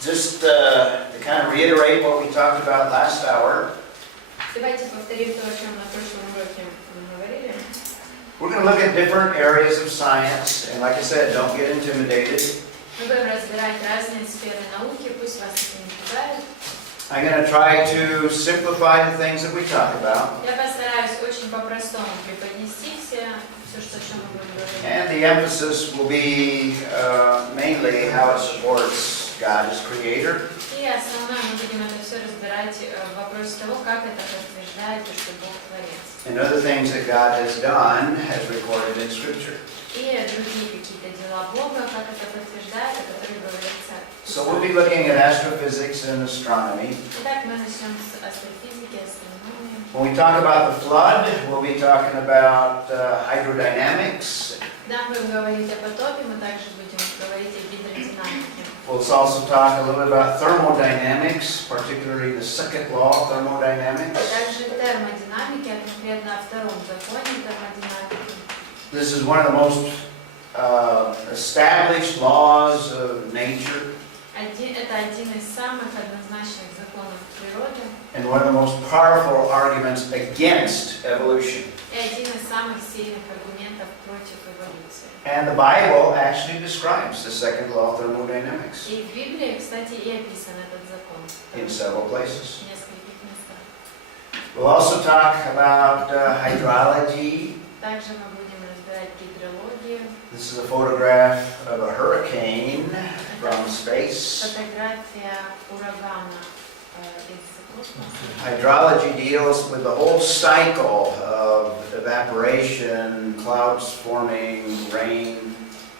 just to kind of reiterate what we talked about last hour, Давайте повторим то, о чем на прошлом уроке мы говорили. we're going to look at different areas of science, and like I said, don't get intimidated. Мы будем разбирать разные сферы науки, пусть вас это не пугает. I'm going to try to simplify the things that we talk about, Я постараюсь очень по-простому преподнести все, что, о чем мы будем говорить. and the emphasis will be mainly how it supports God as Creator, И основное мы будем это все разбирать в вопросе того, как это подтверждает то, что Бог творец. and other things that God has done as recorded in Scripture. И другие какие-то дела Бога, как это подтверждает, о которых говорится. So we'll be looking at astrophysics and astronomy. Итак, мы начнем с астрофизики, астрономии. When we talk about the flood, we'll be talking about hydrodynamics. Когда мы будем говорить о потопе, мы также будем говорить о гидродинамике. We'll also talk a little bit about thermodynamics, particularly the second law of thermodynamics. Также термодинамики, а конкретно о втором законе термодинамики. This is one of the most established laws of nature Это один из самых однозначных законов природы and one of the most powerful arguments against evolution. и один из самых сильных аргументов против эволюции. And the Bible actually describes the second law of thermodynamics И в Библии, кстати, и описан этот закон in several places. в нескольких местах. We'll also talk about hydrology. Также мы будем разбирать гидрологию. This is a photograph of a hurricane from space. Фотография урагана из космоса. Hydrology deals with the whole cycle of evaporation, clouds forming, rain.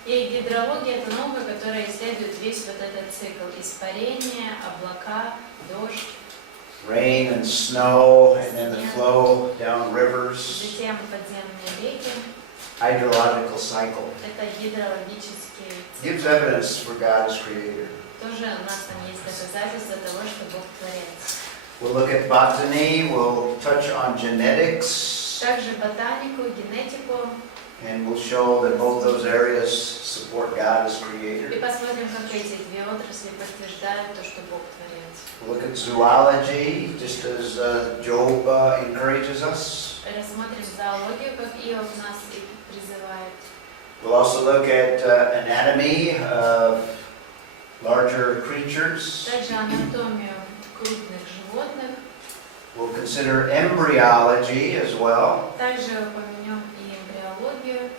И гидрология – это наука, которая исследует весь вот этот цикл испарения, облака, дождь. Rain and snow, and then the flow down rivers. Затем подземные реки. Hydrological cycle. Это гидрологический цикл. Gives evidence for God as creator. Тоже у нас там есть доказательства того, что Бог творец. We'll look at botany, we'll touch on genetics, Также ботанику, генетику. and we'll show that both those areas support God as И creator. посмотрим, как эти две отрасли подтверждают то, что Бог творец. We'll look at zoology, just as Job encourages us. Рассмотрим зоологию, как Иов нас и призывает. We'll also look at anatomy of larger creatures. Также анатомию крупных животных. We'll consider embryology as well, Также упомянем и эмбриологию,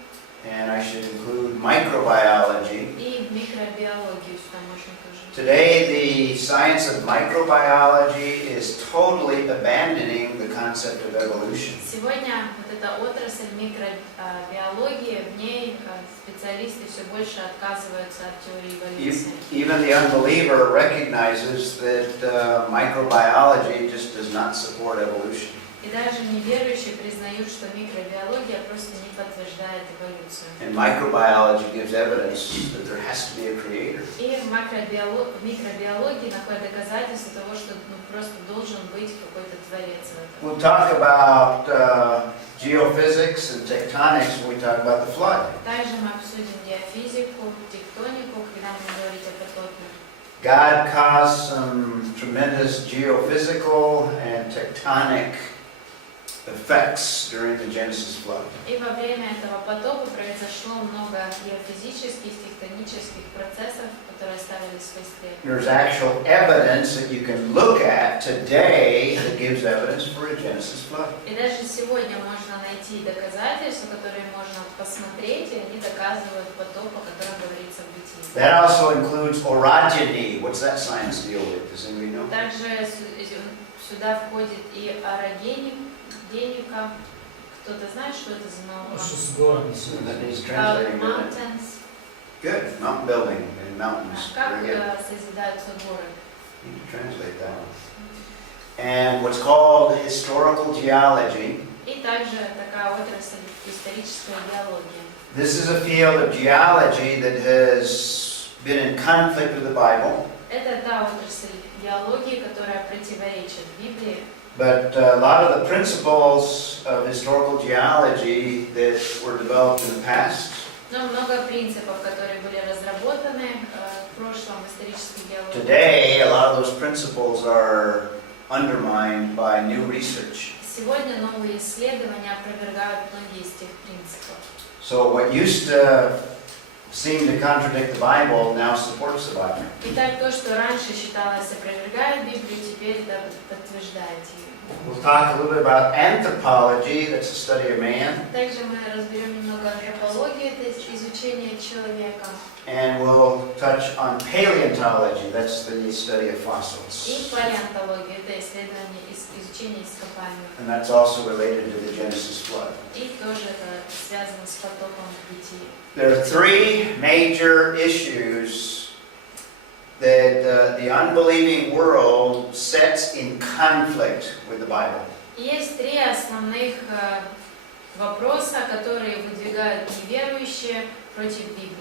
and I should include microbiology. и микробиологию сюда можно тоже. Today, the science of microbiology is totally abandoning the concept of evolution. Сегодня вот эта отрасль микробиологии, в ней специалисты все больше отказываются от теории эволюции. Even the unbeliever recognizes that microbiology just does not support evolution. И даже неверующие признают, что микробиология просто не подтверждает эволюцию. And microbiology gives evidence that there has to be a creator. И в микробиологии находят доказательства того, что просто должен быть какой-то творец в этом. We'll talk about geophysics and tectonics when we talk about the flood. Также мы обсудим геофизику, тектонику, когда мы говорим о потопе. God caused some tremendous geophysical and tectonic effects during the Genesis flood. И во время этого потопа произошло много геофизических, тектонических процессов, которые оставили свой след. There's actual evidence that you can look at today that gives evidence for a Genesis flood. И даже сегодня можно найти доказательства, которые можно посмотреть, и они доказывают потоп, о котором говорится в Бытии. That also includes orogeny. What's that science deal with? Does anybody know? Также сюда входит и орогеника. Кто-то знает, что это за наука? That needs translating, doesn't it? Mountains. Good. Mountain building and mountains. Как Very good. созидаются горы. You can translate that one. And what's called historical geology. И также такая отрасль историческая геология. This is a field of geology that has been in conflict with the Bible. Это та отрасль геологии, которая противоречит Библии. But a lot of the principles of historical geology that were developed in the past Но много принципов, которые были разработаны в прошлом исторической геологии. Today, a lot of those principles are undermined by new research. Сегодня новые исследования опровергают многие из тех принципов. So what used to seem to contradict the Bible now supports the Bible. Итак, то, что раньше считалось опровергает Библию, теперь подтверждает ее. We'll talk a little bit about anthropology, that's the study of man, Также мы разберем немного антропологию, это изучение человека. and we'll touch on paleontology, that's the study of fossils. И палеонтологию, это исследование, изучение ископаемых. And that's also related to the Genesis flood. И тоже это связано с потоком бытия. There are three major issues that the unbelieving world sets in conflict with the Bible. Есть три основных вопроса, которые выдвигают неверующие против Библии.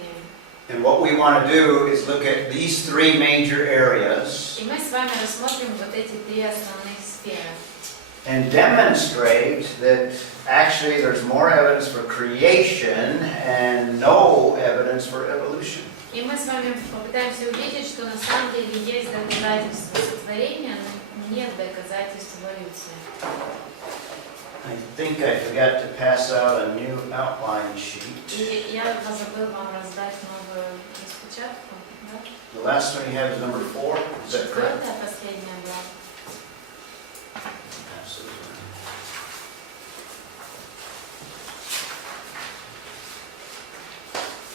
And what we want to do is look at these three major areas И мы с вами рассмотрим вот эти три основных сферы. and demonstrate that actually there's more evidence for creation and no evidence for evolution. И мы с вами попытаемся увидеть, что на самом деле есть доказательства сотворения, но нет доказательств эволюции. I think I forgot to pass out a new outline sheet. И я забыл вам раздать новую распечатку. Да? The last one you have is number 4. Is that correct? Четвертая, последняя была. Pass those around.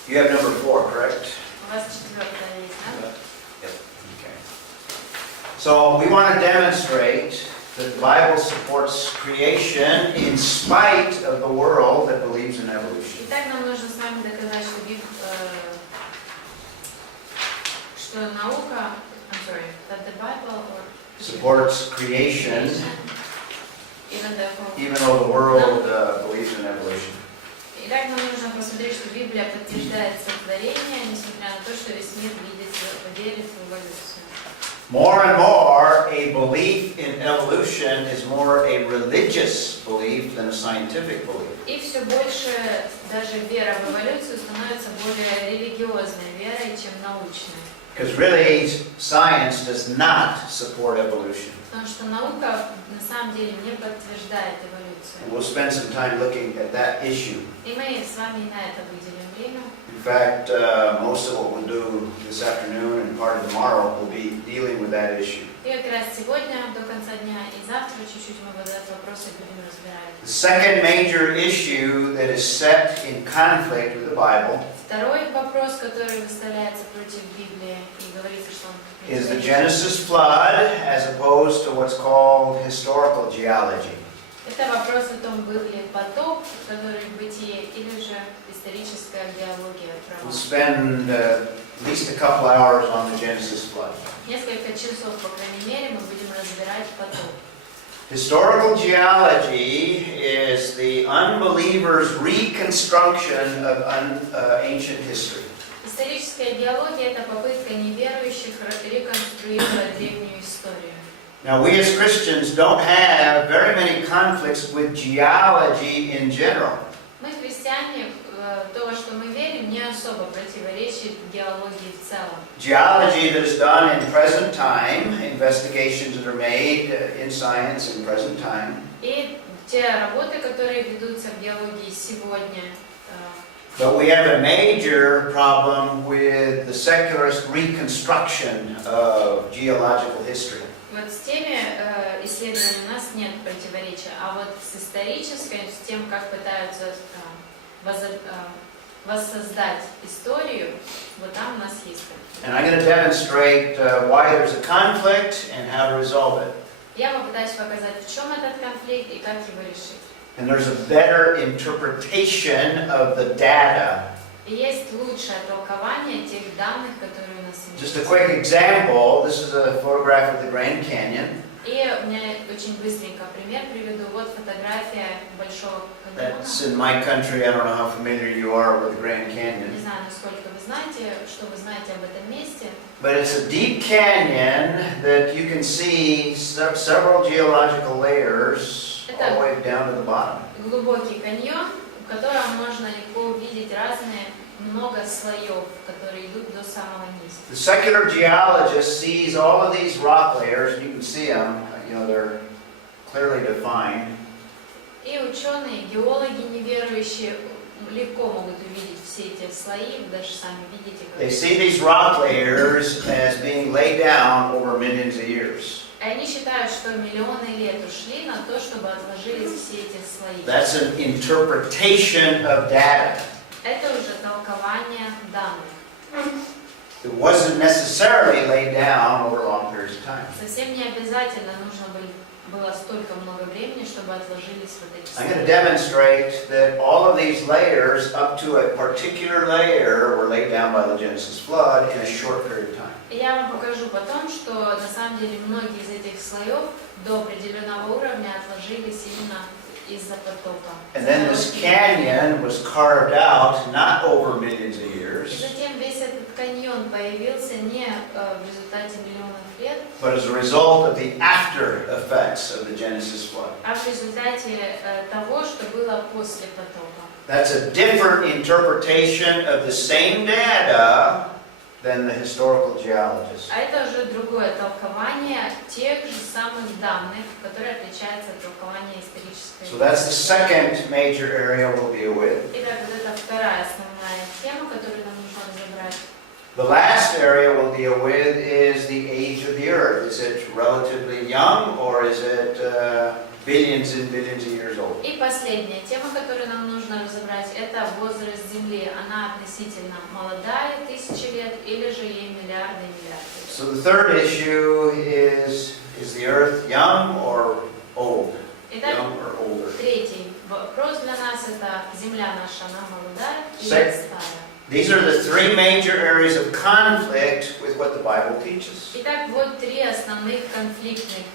You have number 4, correct? У вас четвертая есть, да? Yep. Okay. So we want to demonstrate that the Bible supports creation in spite of the world that believes in evolution. Итак, нам нужно с вами доказать, что наука, that the Bible Supports creation even though the world believes in evolution. Итак, нам нужно посмотреть, что Библия подтверждает сотворение, несмотря на то, что весь мир верит в эволюцию. More and more, a belief in evolution is more a religious belief than a scientific belief. И все больше даже вера в эволюцию становится более религиозной верой, чем научной. Because really, science does not support evolution. Потому что наука на самом деле не подтверждает эволюцию. And we'll spend some time looking at that issue. И мы с вами на это выделим время. In fact, most of what we'll do this afternoon and part of tomorrow will be dealing with that issue. И как раз сегодня до конца дня и завтра чуть-чуть мы вот этот вопрос и будем разбирать. The second major issue that is set in conflict with the Bible Второй вопрос, который выставляется против Библии и говорится, что он is the Genesis flood as opposed to what's called historical geology. это вопрос о том, был ли потоп, который в бытие, или же историческая геология права. We'll spend at least a couple hours on the Genesis flood. Несколько часов, по крайней мере, мы будем разбирать потоп. Historical geology is the unbeliever's reconstruction of ancient history. Историческая геология – это попытка неверующих реконструировать древнюю историю. Now, we as Christians don't have very many conflicts with geology in general. Мы, христиане, то, во что мы верим, не особо противоречит геологии в целом. Geology that is done in present time, investigations that are made in science in present time. И те работы, которые ведутся в геологии сегодня. But we have a major problem with the secularist reconstruction of geological history. Вот с теми исследованиями у нас нет противоречия, а вот с исторической, с тем, как пытаются воссоздать историю, вот там у нас есть. And I'm going to demonstrate why there's a conflict and how to resolve it. Я попытаюсь показать, в чем этот конфликт и как его решить. And there's a better interpretation of the data. И есть лучшее толкование тех данных, которые у нас есть. Just a quick example, this is a photograph of the Grand Canyon. И у меня очень быстренько пример приведу. Вот фотография Большого каньона. That's in my country. I don't know how familiar you are with the Grand Canyon. Не знаю, насколько вы знаете, что вы знаете об этом месте. But it's a deep canyon that you can see several geological layers all the way down to the bottom. Глубокий каньон, в котором можно легко увидеть разные много слоев, которые идут до самого низа. The secular geologist sees all of these rock layers, and you can see them, they're clearly defined. И ученые, геологи неверующие легко могут увидеть все эти слои, вы даже сами видите. They see these rock layers as being laid down over millions of years. И они считают, что миллионы лет ушли на то, чтобы отложились все эти слои. That's an interpretation of data. Это уже толкование данных. It wasn't necessarily laid down over long periods of time. Совсем не обязательно нужно было столько много времени, чтобы отложились вот эти I'm going to слои. demonstrate that all of these layers up to a particular layer were laid down by the Genesis flood in a short period of time. И я вам покажу потом, что на самом деле многие из этих слоев до определенного уровня отложились именно из-за потопа. And then this canyon was carved out not over millions of И years, затем весь этот каньон появился не в результате миллионов лет, but as a result of the after effects of the Genesis flood. а в результате того, что было после потопа. That's a different interpretation of the same data than the historical geologist. А это уже другое толкование тех же самых данных, которые отличаются от толкования исторической. So that's the second major area we'll deal with. Итак, вот это вторая основная тема, которую нам нужно разобрать. The last area we'll deal with is the age of the earth. Is it relatively young or is it billions and billions of years old? И последняя тема, которую нам нужно разобрать, это возраст Земли. Она относительно молодая, 1000 лет, или же ей миллиарды и миллиарды. So the third issue is the earth young or old? Итак, Young or older? третий вопрос для нас это Земля наша, она молодая или старая? These are the three major areas of conflict with what the Bible teaches. Итак, вот три основных конфликтных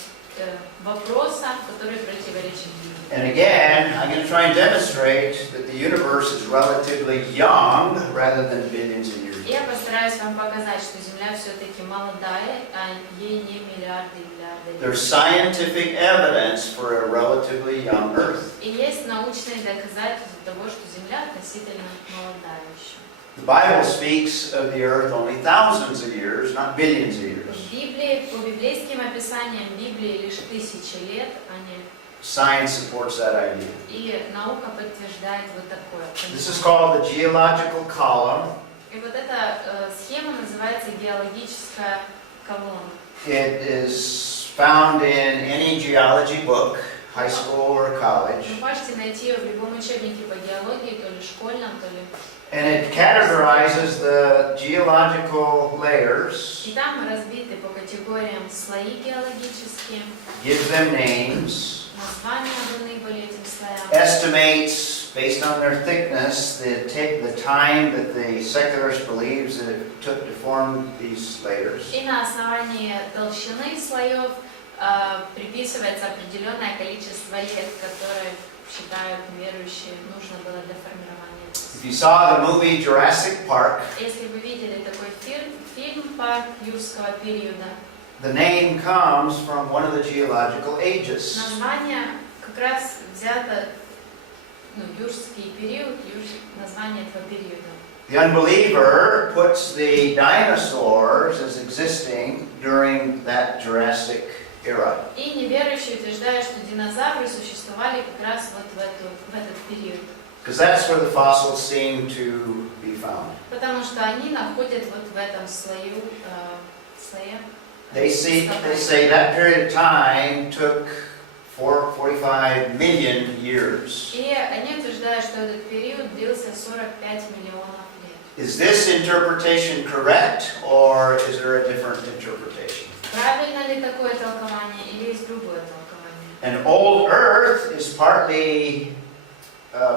вопроса, которые противоречат Библии. And again, I'm going to try and demonstrate that the universe is relatively young rather than billions of years. Я постараюсь вам показать, что Земля все-таки молодая, а ей не миллиарды и миллиарды. There's scientific evidence for a relatively young Earth. И есть научные доказательства того, что Земля относительно молодая еще. The Bible speaks of the Earth only thousands of years, not billions of years. В Библии, по библейским описаниям Библии лишь 1000 лет, а не... Science supports that idea. И наука подтверждает вот такое. This is called the geological column. И вот эта схема называется геологическая колонна. It is found in any geology book, high school or college. Вы можете найти ее в любом учебнике по геологии, то ли школьном, то ли... And it categorizes the geological layers, И там разбиты по категориям слои геологические, gives them names, названия даны были этим слоям, estimates based on their thickness the time that the secularist believes that it took to form these layers. и на основании толщины слоев приписывается определенное количество лет, которые считают верующие нужно было для формирования. If you saw the movie Jurassic Park, Если вы видели такой фильм «Парк юрского периода», the name comes from one of the geological ages. название как раз взято, юрский период, название этого периода. The unbeliever puts the dinosaurs as existing during that Jurassic era. И неверующие утверждают, что динозавры существовали как раз вот в этот период. Because that's where the fossils seem to be found. Потому что они находят вот в этом слое. They say that period of time took 45 million years. И они утверждают, что этот период длился 45 миллионов лет. Is this interpretation correct, or is there a different interpretation? Правильно ли такое толкование или есть другое толкование? And old Earth is partly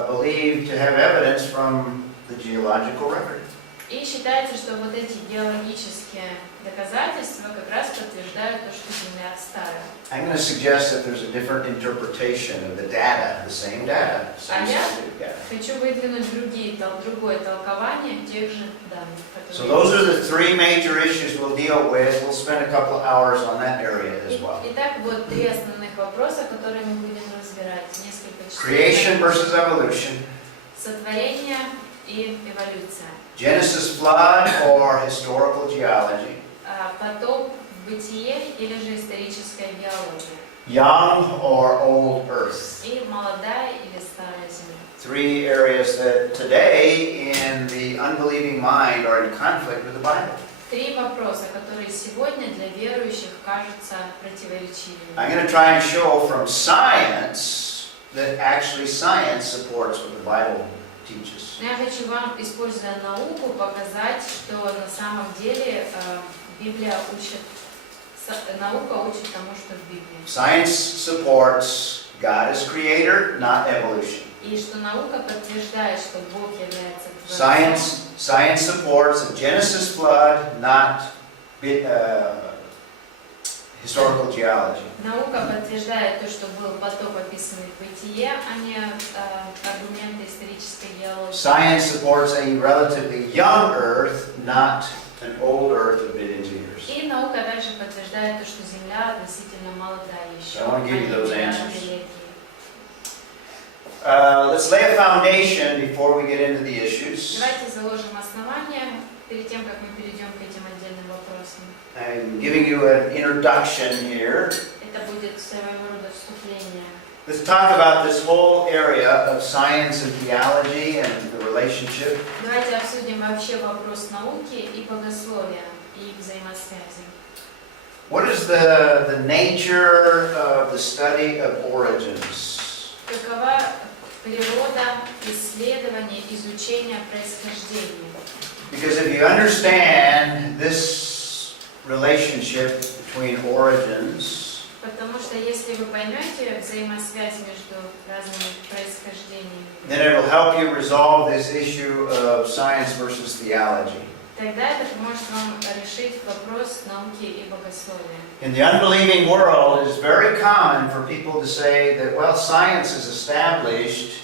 believed to have evidence from the geological record. И считается, что вот эти геологические доказательства как раз подтверждают то, что Земля старая. I'm going to suggest that there's a different interpretation of the data, the same data, same Yeah. scientific data. Хочу выдвинуть другое толкование тех же данных, So которые... those are the three major issues we'll deal with. We'll spend a couple of hours on that area as well. Итак, вот три основных вопроса, которые мы будем разбирать. Несколько часов. Creation versus evolution, Сотворение и эволюция. Genesis, flood, or historical geology. Потоп, бытие или же историческая геология. Young or old earth. И молодая или старая земля. 3 areas that today in the unbelieving mind are in conflict with the Bible. 3 вопроса, которые сегодня для верующих кажутся противоречивыми. I'm going to try and show from science that actually science supports what the Bible teaches. Но я хочу вам, используя науку, показать, что на самом деле Библия учит, наука учит тому, что в Библии. Science supports God as creator, not evolution. И что наука подтверждает, что Бог является творцом. Science supports a Genesis flood, not historical geology. Наука подтверждает то, что был потоп, описанный в Бытие, а не аргументы исторической геологии. Science supports a relatively young Earth, not an old Earth of billions of years. И наука также подтверждает то, что Земля относительно молодая еще. I want to give you those а не answers. миллиардолетие. Let's lay a foundation before we get into the issues. Давайте заложим основания перед тем, как мы перейдем к этим отдельным вопросам. I'm giving you an introduction here. Это будет своего рода вступление. Let's talk about this whole area of science and theology and the relationship. Давайте обсудим вообще вопрос науки и богословия и их взаимосвязи. What is the nature of the study of origins? Какова природа исследования, изучения происхождения? Because if you understand this relationship between origins, Потому что если вы поймете взаимосвязь между разными происхождениями, then it will help you resolve this issue of science versus theology. тогда это поможет вам решить вопрос науки и богословия. In the unbelieving world, it is very common for people to say that, well, science has established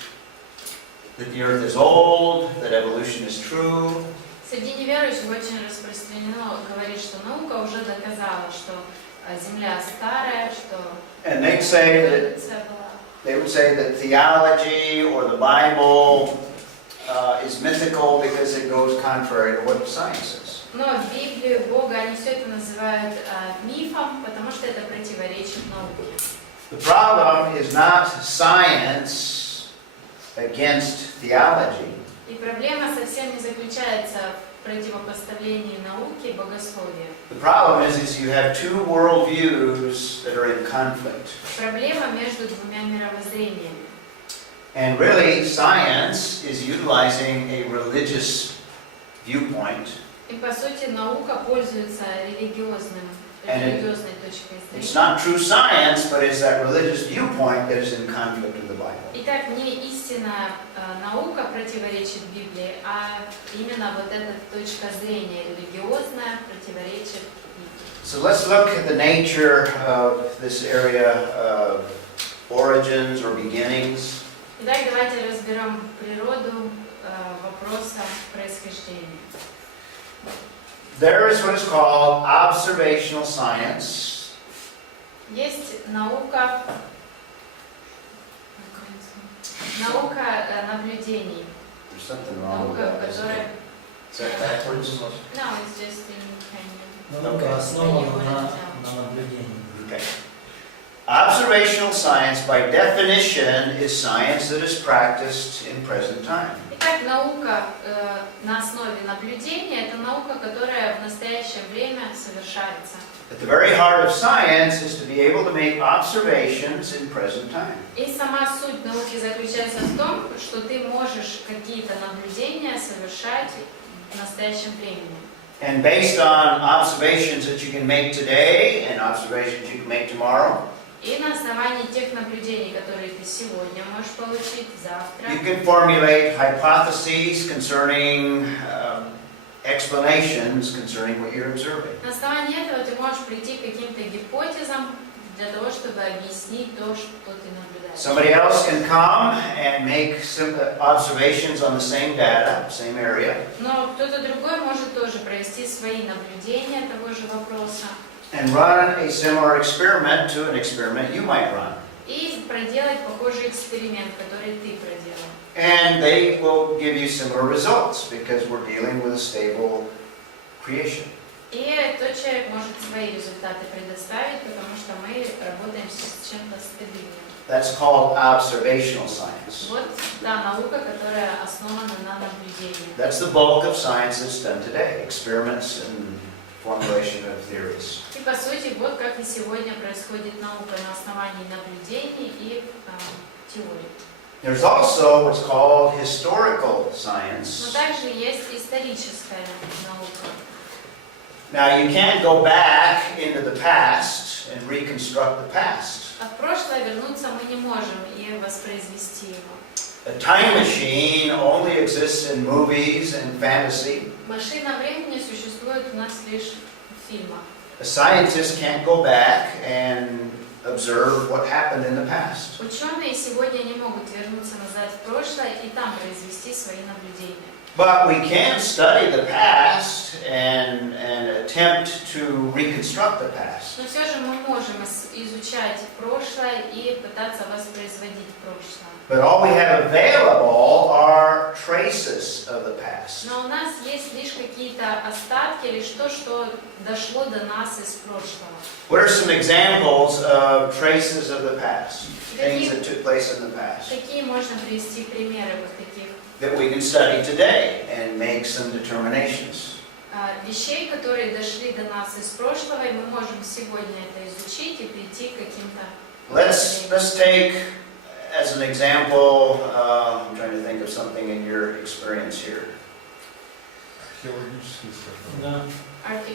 that the earth is old, that evolution is true. Среди неверующих очень распространено говорить, что наука уже доказала, что Земля старая, что And they'd say that эволюция была. they would say that theology or the Bible is mythical because it goes contrary to what science is. Но в Библию, Бога, они все это называют мифом, потому что это противоречит науке. The problem is not science against theology. И проблема совсем не заключается в противопоставлении науки и богословия. The problem is you have 2 worldviews that are in conflict. Проблема между двумя мировоззрениями. And really, science is utilizing a religious viewpoint. И по сути наука пользуется религиозной точкой It's зрения. not true science, but it's that religious viewpoint that is in conflict with the Bible. Итак, не истинная наука противоречит Библии, а именно вот эта точка зрения религиозная противоречит Библии. So let's look at the nature of this area of origins or beginnings. Итак, давайте разберем природу вопроса происхождения. There is what is called observational science. Есть наука наблюдений. There's something wrong with Наука, that. Isn't которая... it? Is that backwards? No, it's just in kind Наука основана на наблюдении. Okay. Observational science, by definition, is science that is practiced in present time. Итак, наука на основе наблюдения – это наука, которая в настоящее время совершается. At the very heart of science is to be able to make observations in present time. И сама суть науки заключается в том, что ты можешь какие-то наблюдения совершать в настоящем времени. And based on observations that you can make today and observations you can make tomorrow, И на основании тех наблюдений, которые ты сегодня можешь получить, завтра, you can formulate hypotheses concerning explanations concerning what you're observing. на основании этого ты можешь прийти к каким-то гипотезам для того, чтобы объяснить то, что ты наблюдаешь. Somebody else can come and make some observations on the same data, same area, Но кто-то другой может тоже провести свои наблюдения того же вопроса and run a similar experiment to an experiment you might run. и проделать похожий эксперимент, который ты проделал. And they will give you similar results because we're dealing with a stable creation. И тот человек может свои результаты предоставить, потому что мы работаем с чем-то стабильным. That's called observational science. Вот та наука, которая основана на наблюдении. That's the bulk of science that's done today, experiments and formulation of theories. И по сути, вот как и сегодня происходит наука на основании наблюдений и теорий. There's also what's called historical Но science. также есть историческая наука. Now you can't go back into the past and reconstruct the past. А в прошлое вернуться мы не можем и воспроизвести его. A time machine only exists in movies and fantasy. Машина времени существует у нас лишь в фильмах. A scientist can't go back and observe what happened in the past. Ученые сегодня не могут вернуться назад в прошлое и там произвести свои наблюдения. But we can study the past and attempt to reconstruct the past. Но все же мы можем изучать прошлое и пытаться воспроизводить прошлое. But all we have available are traces of the past. Но у нас есть лишь какие-то остатки, лишь то, что дошло до нас из прошлого. What are some examples of traces of the past? Things that took place in the past Какие можно привести примеры вот таких that we can study today and make some determinations. вещей, которые дошли до нас из прошлого, и мы можем сегодня это изучить и прийти к каким-то Let's take as an example. I'm trying to think of something in your experience here. Археологические исследования. Да.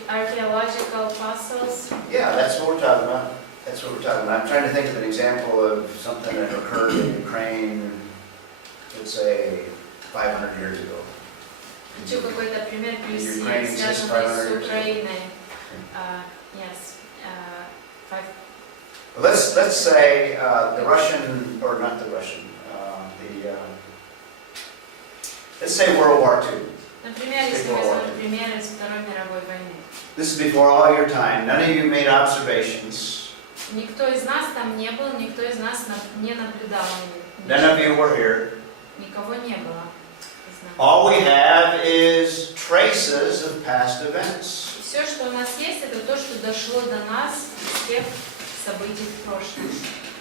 archaeological fossils. Yeah, that's what we're talking about. That's what we're talking about. I'm trying to think of an example of something that occurred in Ukraine, let's say 500 years ago. Хочу какой-то пример привести, Ukraine exists 500 связанный с years ago. Украиной. Yes. Let's say the Russian, or not the Russian, let's say World War II. Например, если возьмем пример из Второй мировой войны. This is before all your time. None of you made observations. Никто из нас там не был, никто из нас не наблюдал. None of you were here. Никого не было. All we have is traces of past events. Все, что у нас есть, это то, что дошло до нас из тех событий в прошлом.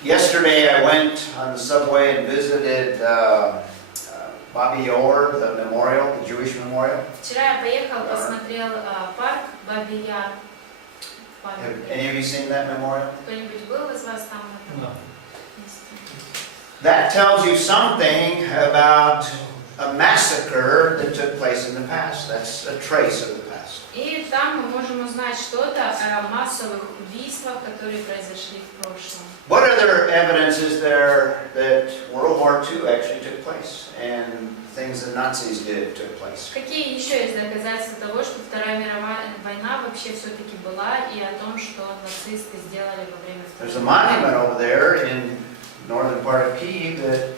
Yesterday I went on the subway and visited Babi Yar, the memorial, the Jewish memorial. Вчера я поехал, посмотрел парк Баби Яр. Have any of you seen that memorial? Кто-нибудь был из вас там на этом Да. месте? That tells you something about a massacre that took place in the past. That's a trace of the past. И там мы можем узнать что-то о массовых убийствах, которые произошли в прошлом. What other evidence is there that World War II actually took place and things the Nazis did took place? Какие еще есть доказательства того, что Вторая мировая война вообще все-таки была, и о том, что нацисты сделали во время There's a Второй monument мировой over there in northern part of Kyiv that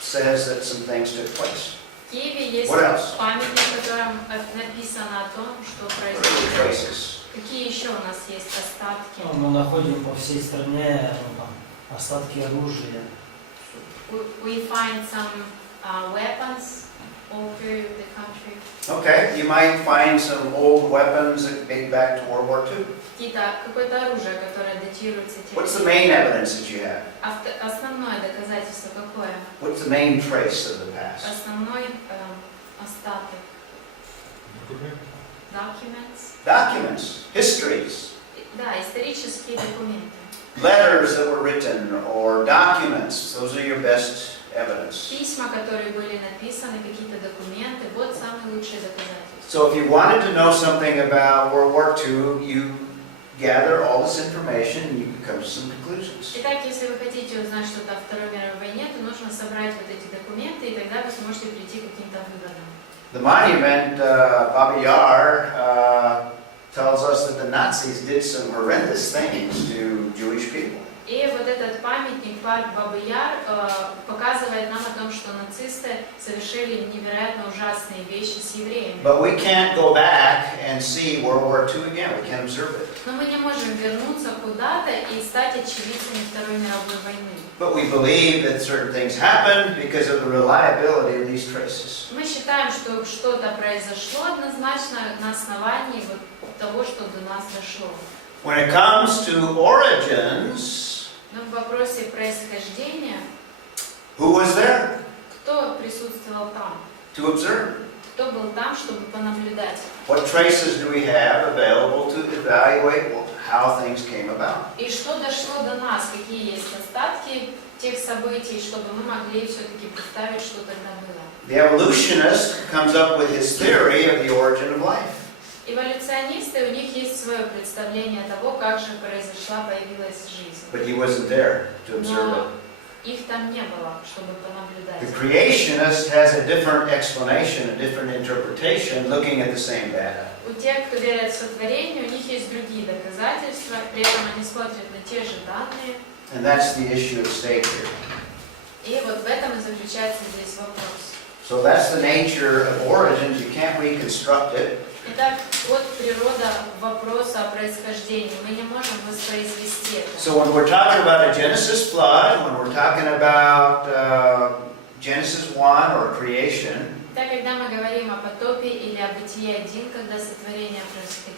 says that some things took place. В Киеве есть What else? памятник, в котором написано о том, что What are the произошло. traces? Какие еще у нас есть остатки? Мы находим по всей стране там, остатки оружия. We find some weapons all through the country. Okay, you might find some old weapons that date back to World War II. Какое-то оружие, которое датируется тем. What's the main evidence that you have? Основное доказательство какое? What's the main trace of the past? Основной остаток. Документы. Documents. Documents, histories, Да, исторические документы. letters that were written or documents. Those are your best evidence. Письма, которые были написаны, какие-то документы. Вот самые лучшие доказательства. So if you wanted to know something about World War II, you gather all this information and you can come to some conclusions. Итак, если вы хотите узнать что-то о Второй мировой войне, то нужно собрать вот эти документы, и тогда вы сможете прийти к каким-то выводам. The monument, Babi Yar, tells us that the Nazis did some horrendous things to Jewish people. И И вот этот памятник, парк Бабы-Яр, показывает нам о том, что нацисты совершили невероятно ужасные вещи с евреями. But we can't go back and see World War II again. We can't observe it. Но мы не можем вернуться куда-то и стать очевидцами Второй мировой войны. But we believe that certain things happened because of the reliability of these traces. Мы считаем, что что-то произошло однозначно на основании вот того, что до нас дошло. When it comes to origins, Но в вопросе происхождения, who was there кто присутствовал там? to observe? Кто был там, чтобы понаблюдать? What traces do we have available to evaluate how things came about? И что дошло до нас? Какие есть остатки тех событий, чтобы мы могли все-таки представить, что тогда было? The evolutionist comes up with his theory of the origin of life. Эволюционисты, у них есть свое представление того, как же появилась жизнь. But he wasn't there to observe Но it. их там не было, чтобы понаблюдать. The creationist has a different explanation, a different interpretation, looking at the same data. У тех, кто верит в сотворение, у них есть другие доказательства, при этом они смотрят на те же данные. And that's the issue at stake here. И вот в этом и заключается здесь вопрос. So that's the nature of origins. You can't reconstruct it. Итак, вот природа вопроса о происхождении. Мы не можем воспроизвести это. So when we're talking about a Genesis flood, when we're talking about Genesis 1 or creation, Итак, когда мы говорим о потопе или о Бытие 1, когда сотворение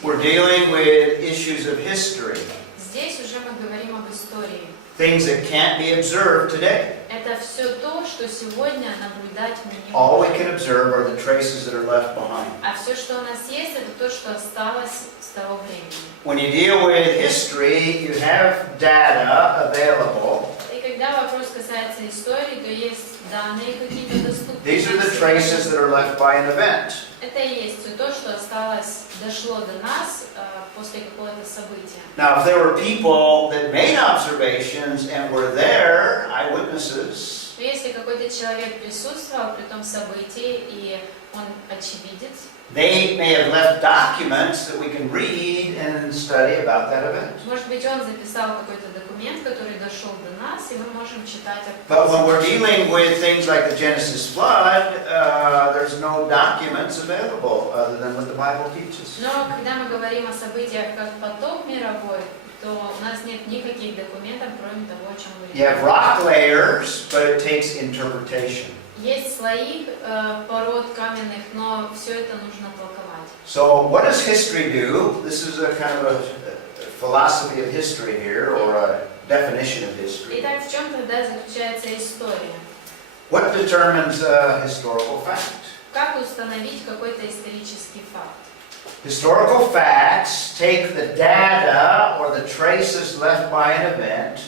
we're происходило, dealing with issues of history, здесь уже мы говорим об истории. things that can't be observed today. Это все то, что сегодня наблюдать мы не All we можем. can observe are the traces that are left behind. А все, что у нас есть, это то, что осталось с того времени. When you deal with history, you have data available. И когда вопрос касается истории, то есть данные какие-то доступные. These are the traces that are left by an event. Это и есть все то, что осталось, дошло до нас после какого-то события. Now, if there were people that made observations and were there, eyewitnesses, Но если какой-то человек присутствовал при том событии, и он очевидец, they may have left documents that we can read and study about that event. может быть, он записал какой-то документ, который дошел до нас, и мы можем читать о But when we're dealing with things like the Genesis flood, there's no documents available other than what the Bible teaches. Но когда мы говорим о событиях как потоп мировой, то у нас нет никаких документов, кроме того, о чем говорит. You have rock layers, but it takes interpretation. Есть слои пород каменных, но все это нужно толковать. So what does history do? This is a kind of a philosophy of history here, or a definition of history. Итак, в чем тогда заключается история? What determines a historical fact? Как установить какой-то исторический факт? Historical facts take the data or the traces left by an event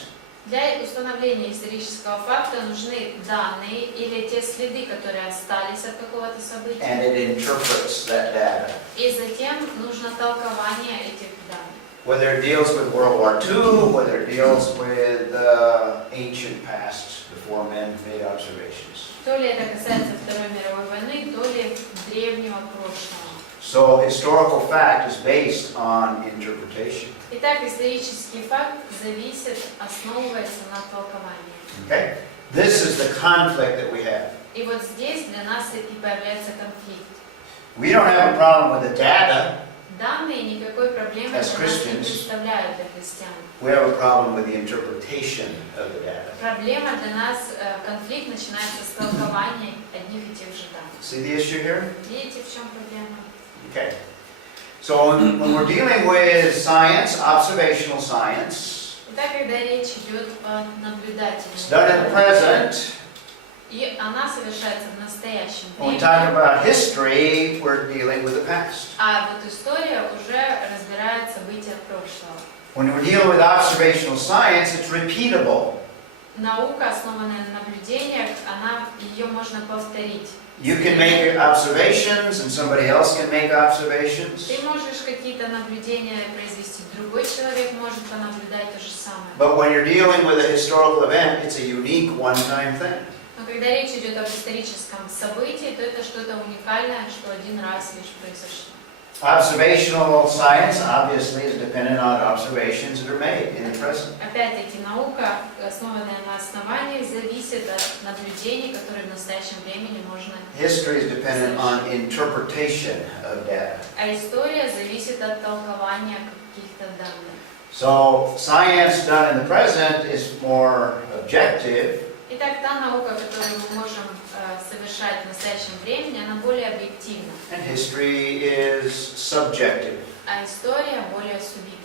Для установления исторического факта нужны данные или те следы, которые остались от какого-то события. and it interprets that data. И затем нужно толкование этих данных. Whether it deals with World War II, whether it deals with ancient past before men made observations. То ли это касается Второй мировой войны, то ли древнего прошлого. So historical fact is based on interpretation. Итак, исторический факт зависит, основывается на толковании. Okay? This is the conflict that we have. И вот здесь для нас и появляется конфликт. We don't have a problem with the data. Данные никакой проблемы для As нас не Christians, представляют для христиан. We have a problem with the interpretation of the data. Проблема для нас, конфликт начинается с толкования одних и тех же данных. See the issue here? Видите, в чем проблема? Okay. So when we're dealing with science, observational science, Итак, когда речь идет о it's done in the наблюдательной, present. и она совершается в настоящем When we talk времени, about history, we're dealing with the past. а вот история уже разбирает события прошлого. When we're dealing with observational science, it's repeatable. Наука, основанная на наблюдениях, ее можно повторить. You can make observations and somebody else can make observations. Ты можешь какие-то наблюдения произвести, другой человек может понаблюдать то же самое. But when you're dealing with a historical event, it's a unique one-time thing. Но когда речь идет об историческом событии, то это что-то уникальное, что один раз лишь произошло. Observational science obviously is dependent on observations that are made in the present. Опять-таки, наука, основанная на основании, зависит от наблюдений, которые в настоящем времени можно... History is dependent on interpretation of data. А история зависит от толкования каких-то данных. So science done in the present is more objective. Итак, та наука, которую мы можем совершать в настоящем времени, она более объективна. And history is subjective. А история более субъективна.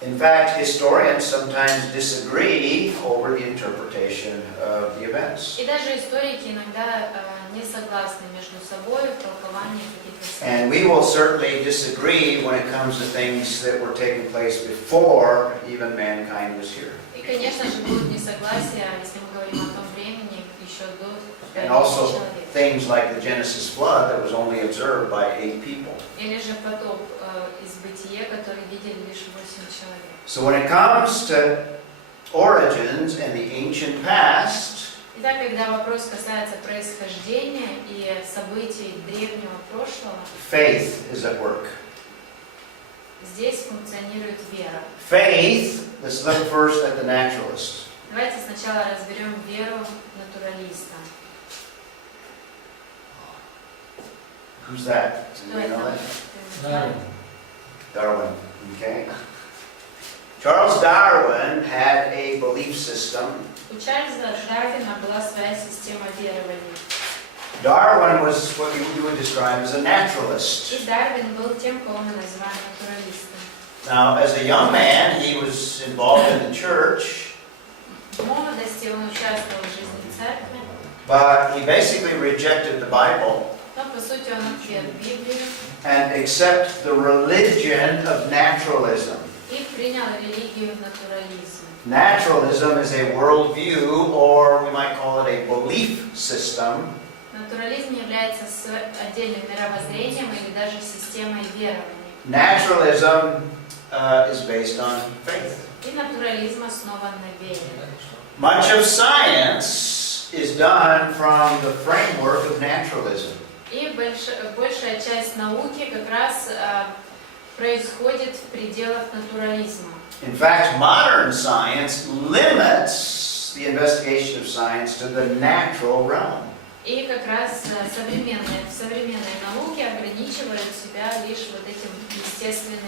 In fact, historians sometimes disagree over the interpretation of the events. И даже историки иногда не согласны между собой в толковании каких-то событий. And we will certainly disagree when it comes to things that were taking place before even mankind was here. И, конечно же, будут несогласия, если мы говорим о том времени, еще до And появления also человека. things like the Genesis flood that was only observed by 8 people. Или же потоп из Бытия, который видели лишь 8 человек. So when it comes to origins and the ancient past, Итак, когда вопрос касается происхождения и событий древнего прошлого, faith is at work. здесь функционирует вера. Faith, let's look first at the naturalist. Давайте сначала разберем веру натуралиста. Who's that? Кто Anybody know это? that? Darwin. Okay. Charles Darwin had a belief system. У Чарльза Дарвина была своя система верований. Darwin was what you would describe as a naturalist. И Дарвин был тем, кого мы называем натуралистом. Now, as a young man, he was involved in the church, В молодости он участвовал в жизни церкви, but he basically rejected the Bible но по сути он отверг Библию and accepted the religion of naturalism. и принял религию натурализма. Naturalism is a worldview, or we might call it a belief system, Натурализм является отдельным мировоззрением или даже системой верований. Naturalism is based on faith. И натурализм основан на вере. Much of science is done from the framework of naturalism. И большая часть науки как раз происходит в пределах натурализма. In fact, modern science limits the investigation of science to the natural realm. И как раз в современной науке ограничивают себя лишь вот этим естественным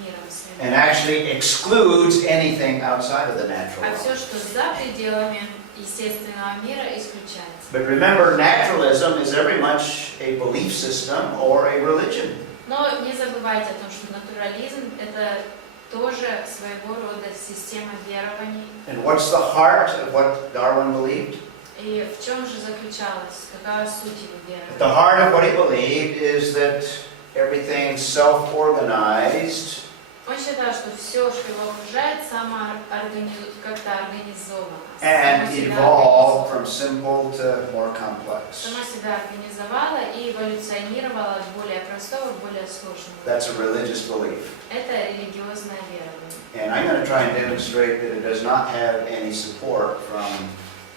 миром. And actually excludes anything outside of the natural А все, realm. что за пределами естественного мира, исключается. But remember, naturalism is very much a belief system or a religion. Но не забывайте о том, что натурализм – это тоже своего рода система верований. And what's the heart of what Darwin believed? И в чем же заключалась, какая суть его At the веры? heart of what he believed is that everything self-organized Он считал, что все, что его окружает, как-то организовано. and evolved from simple to more complex. Само себя организовало и эволюционировало от более простого к более сложному. That's a religious belief. Это религиозное верование. And I'm going to try and demonstrate that it does not have any support from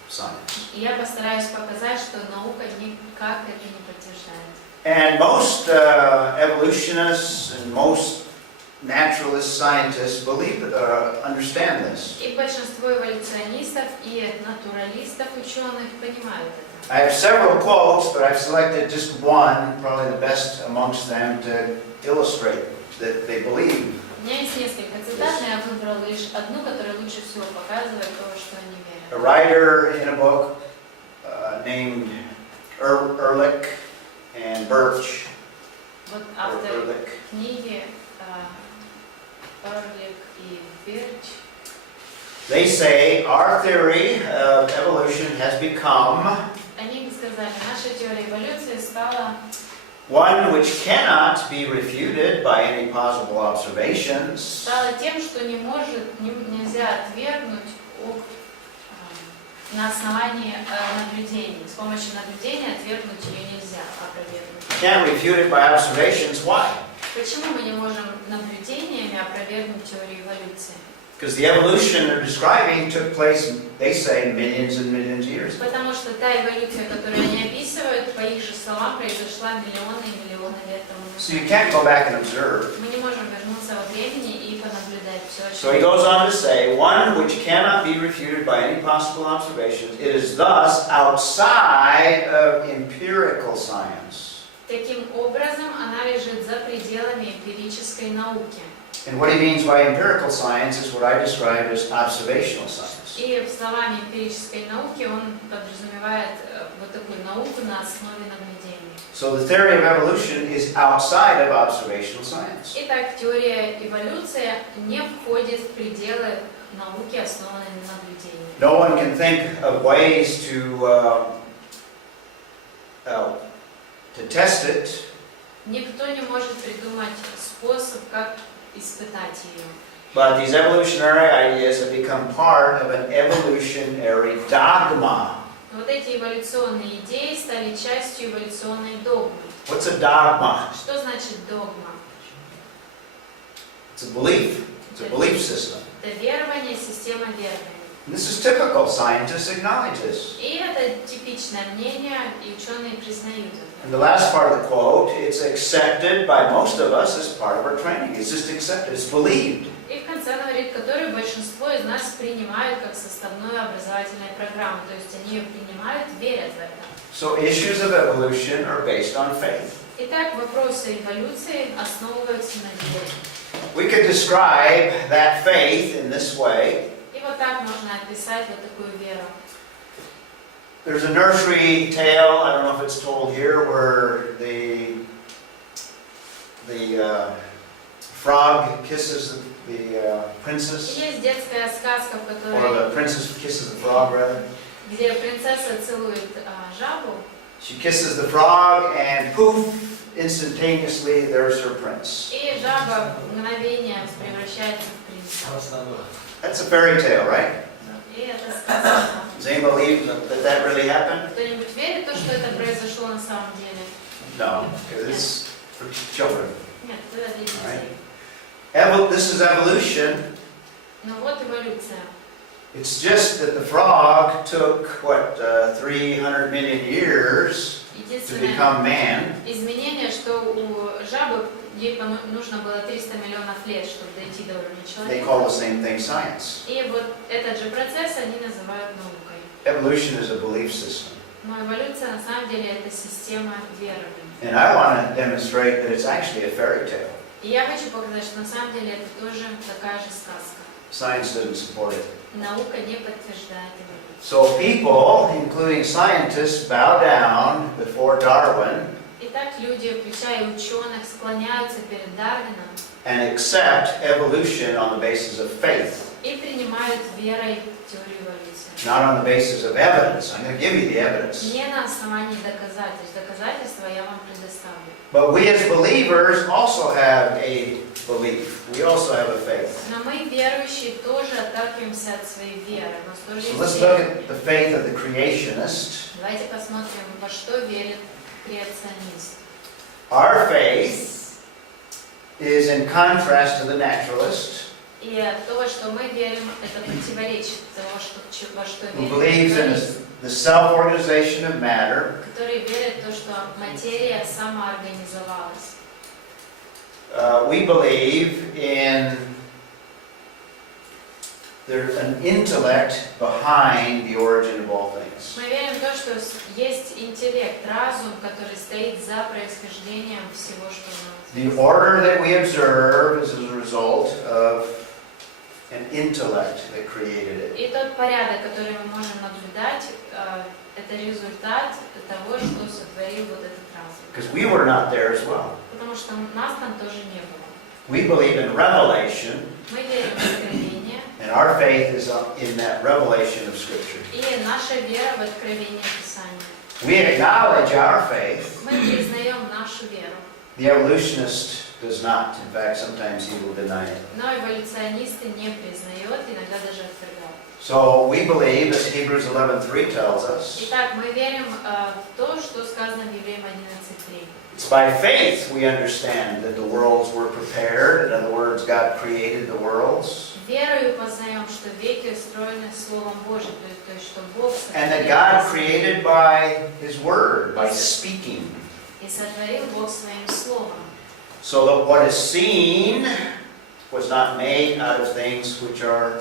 science. И я постараюсь показать, что наука никак это не подтверждает. And most evolutionists and most naturalist scientists understand this. И большинство эволюционистов и натуралистов, ученых, понимают это. I have several quotes, but I've selected just one, probably the best amongst them, to illustrate that they believe. У меня есть несколько цитат, но я выбрала лишь одну, которая лучше всего показывает то, что они верят. A writer in a book named Ehrlich and Birch. Вот автор Ehrlich. книги Эрлих и Бирч. They say our theory of evolution has become Они сказали, наша теория эволюции стала one which cannot be refuted by any possible observations, тем, что нельзя отвергнуть на основании наблюдений. С помощью наблюдения отвергнуть ее нельзя, опровергнуть. can't refute it by observations. Why? Почему мы не можем наблюдениями опровергнуть теорию эволюции? Because the evolution they're describing took place, they say, millions and millions of years ago. Потому что та эволюция, которую они описывают, по их же словам, произошла миллионы и миллионы лет тому назад. So you can't go back and observe. Мы не можем вернуться во времени и понаблюдать все. So he goes on to say, one which cannot be refuted by any possible observations, it is thus outside of empirical science. Таким образом, она лежит за пределами эмпирической науки. And what he means by empirical science is what I described as observational science. И словами эмпирической науки он подразумевает вот такую науку на основе наблюдений. So the theory of evolution is outside of observational science. Итак, теория эволюции не входит в пределы науки, основанной на наблюдении. No one can think of ways to test it. Никто не может придумать способ, как испытать ее. But these evolutionary ideas have become part of an evolutionary dogma. Вот эти эволюционные идеи стали частью эволюционной догмы. What's a dogma? Что значит догма? It's a belief. It's a belief system. Это верование, система верования. And this is typical. Scientists acknowledge this. И это типичное мнение, и ученые признают это. And the last part of the quote, it's accepted by most of us as part of our training. It's just accepted. It's believed. И в конце говорит, которую большинство из нас принимают как составную образовательной программы. То есть они ее принимают, верят в это. So issues of evolution are based on faith. Итак, вопросы эволюции основываются на вере. We could describe that faith in this way. И вот так можно описать вот такую веру. There's a nursery tale, I don't know if it's told here, where the frog kisses the princess, Есть детская сказка, в or которой, the princess kisses the frog rather. где принцесса целует жабу, She kisses the frog and poof, instantaneously there's her prince. и жаба в мгновение превращается в принца. Просто было. That's a fairy tale, right? И это сказка. Does anybody believe that that really happened? Кто-нибудь верит в то, что это произошло на самом деле? No, because it's for children. Нет, это для детей. This is evolution. Но вот эволюция. It's just that the frog took, 300 million years to Единственное become man. изменение, что у жабы ей нужно было 300 миллионов лет, чтобы дойти до уровня They человека. call the same thing science. И вот этот же процесс они называют наукой. Evolution is a belief system. Но эволюция на самом деле это система верования. And I want to demonstrate that it's actually a fairy tale. И я хочу показать, что на самом деле это тоже такая же сказка. Science doesn't support it. Наука не подтверждает эволюцию. So people, including scientists, bow down before Darwin Итак, люди, включая ученых, склоняются перед Дарвином and accept evolution on the basis of faith, и принимают верой теорию эволюции. not on the basis of evidence. I'm going to give you the evidence. Не на основании доказательств. Доказательства я вам предоставлю. But we as believers also have a belief. We also have a faith. Но мы, верующие, тоже отталкиваемся от своей веры. У нас тоже So есть let's look верование. at the faith of the creationist. Давайте посмотрим, во что верит креационист. Our faith is in contrast to the naturalist, И то, во что мы верим, это противоречит того, во что who верит believes in натуралист, the self-organization of matter. который верит в то, что материя самоорганизовалась. We believe in there's an intellect behind the origin of all things. Мы верим в то, что есть интеллект, разум, который стоит за происхождением всего, что у нас. The order that we observe is as a result of an intellect that created it. И тот порядок, который мы можем наблюдать, это результат того, что сотворил вот этот разум. Because we were not there as well. Потому что нас там тоже не было. We believe in revelation, Мы верим в откровение, and our faith is in that revelation of Scripture. и наша вера в откровение Писания. We acknowledge our faith. Мы признаем нашу веру. The evolutionist does not. In fact, sometimes he will deny it. Но эволюционисты не признают, иногда даже отвергают. So we believe, as Hebrews 11:3 tells us, Итак, мы верим в то, что сказано в Евреям 11:3. it's by faith we understand that the worlds were prepared. In other words, God created the worlds. Верою познаем, что веки устроены Словом Божьим, то есть что Бог And that сотворил God created by His Word, by speaking. и сотворил Бог своим Словом. So that what is seen was not made out of things which are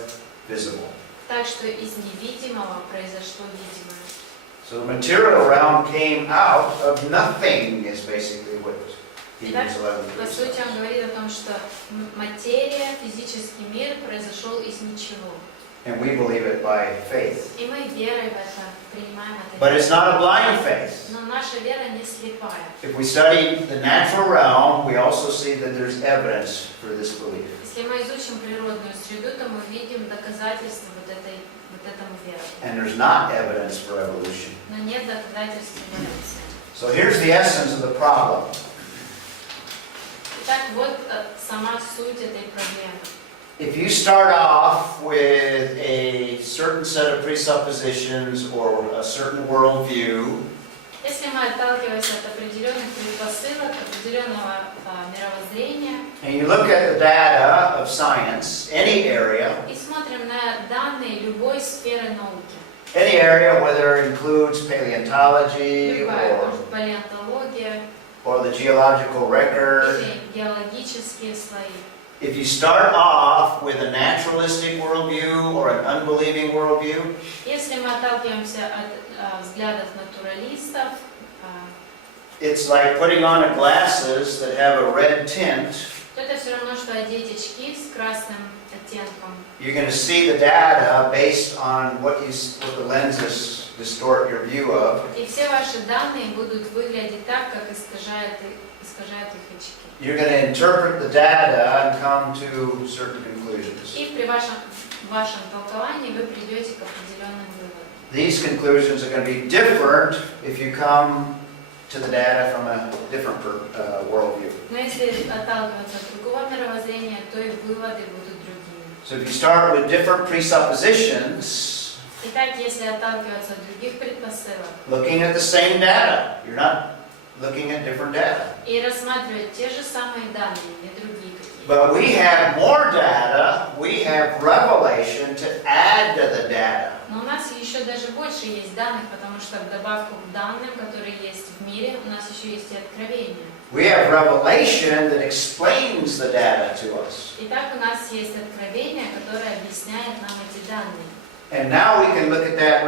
visible. Так что из невидимого произошло видимое. So the material realm came out of nothing is basically what Итак, Hebrews 11 по says. сути, он говорит о том, что материя, физический мир произошел из ничего. And we believe it by faith. И мы верой в это принимаем это. But it's not a blind faith. Но наша вера не слепая. If we study the natural realm, we also see that there's evidence for this belief. Если мы изучим природную среду, то мы видим доказательства вот этому верованию. And there's not evidence for evolution. Но нет доказательств эволюции. So here's the essence of the problem. Итак, вот сама суть этой проблемы. If you start off with a certain set of presuppositions or a certain worldview, Если мы отталкиваемся от определенных предпосылок, определенного мировоззрения, and you look at the data of science, any area, и смотрим на данные любой сферы науки, any area, whether it includes paleontology любая, может, палеонтология or the geological record, или геологические слои. if you start off with a naturalistic worldview or an unbelieving worldview, Если мы отталкиваемся от взглядов натуралистов, it's like putting on glasses that have a red tint. то это все равно, что одеть очки с красным оттенком. You're going to see the data based on what the lenses distort your view of. И все ваши данные будут выглядеть так, как искажают их очки. You're going to interpret the data and come to certain conclusions. И при вашем толковании вы придете к определенным выводам. These conclusions are going to be different if you come to the data from a different worldview. Но если отталкиваться от другого мировоззрения, то и выводы будут другими. So if you start with different presuppositions, Итак, если отталкиваться от других предпосылок looking at the same data, you're not looking at different data. и рассматривать те же самые данные, не другие какие-то. But we have more data, we have revelation to add to the data. Но у нас еще даже больше есть данных, потому что в добавку к данным, которые есть в мире, у нас еще есть и откровение. We have revelation that explains the data to us. Итак, у нас есть откровение, которое объясняет нам эти данные. And now we can look at that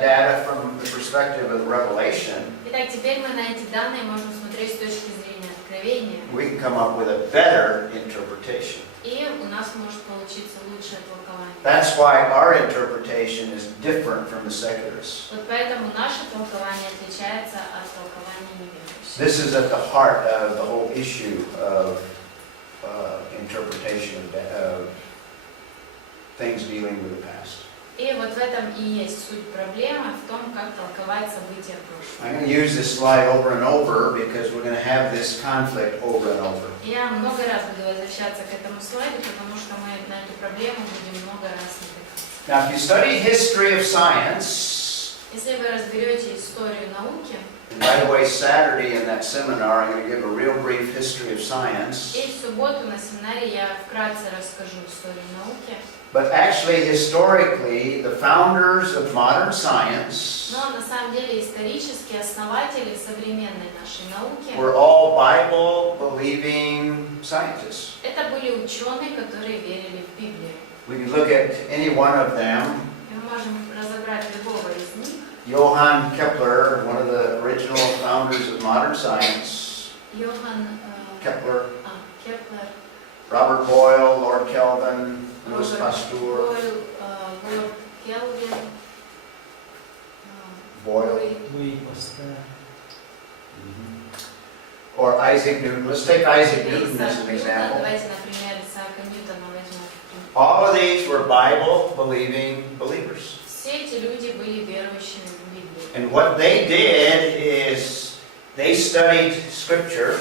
data from the perspective of revelation. Итак, теперь мы на эти данные можем смотреть с точки зрения откровения. We can come up with a better interpretation. И у нас может получиться лучшее толкование. That's why our interpretation is different from the secularists. Вот поэтому наше толкование отличается от толкования неверующих. This is at the heart of the whole issue of interpretation of things dealing with the past. И вот в этом и есть суть проблемы, в том, как толковать события прошлого. I'm going to use this slide over and over because we're going to have this conflict over and over. Я много раз буду возвращаться к этому слайду, потому что мы на эту проблему будем много раз натыкаться. Now, if you study history of science, Если вы разберете историю науки, and by the way, Saturday in that seminar, I'm going to give a real brief history of science. и в субботу на семинаре я вкратце расскажу историю науки. But actually, historically, the founders of modern science Но на самом деле исторически основатели современной нашей науки were all Bible-believing scientists. это были ученые, которые верили в Библию. We can look at any one of them. И мы можем разобрать любого из них. Johann Kepler, one of the original founders of modern science. Йоганн Kepler, Кеплер, Robert Boyle, Lord Kelvin, Louis Pasteur. Лорд Келвин, Boyle. Луи Пастер. Or Isaac Newton. Let's take Isaac Newton as Исаак an Ньютон. example. Давайте, например, Исаака Ньютона возьмем. All of these were Bible-believing believers. Все эти люди были верующими в Библию. And what they did is they studied Scripture.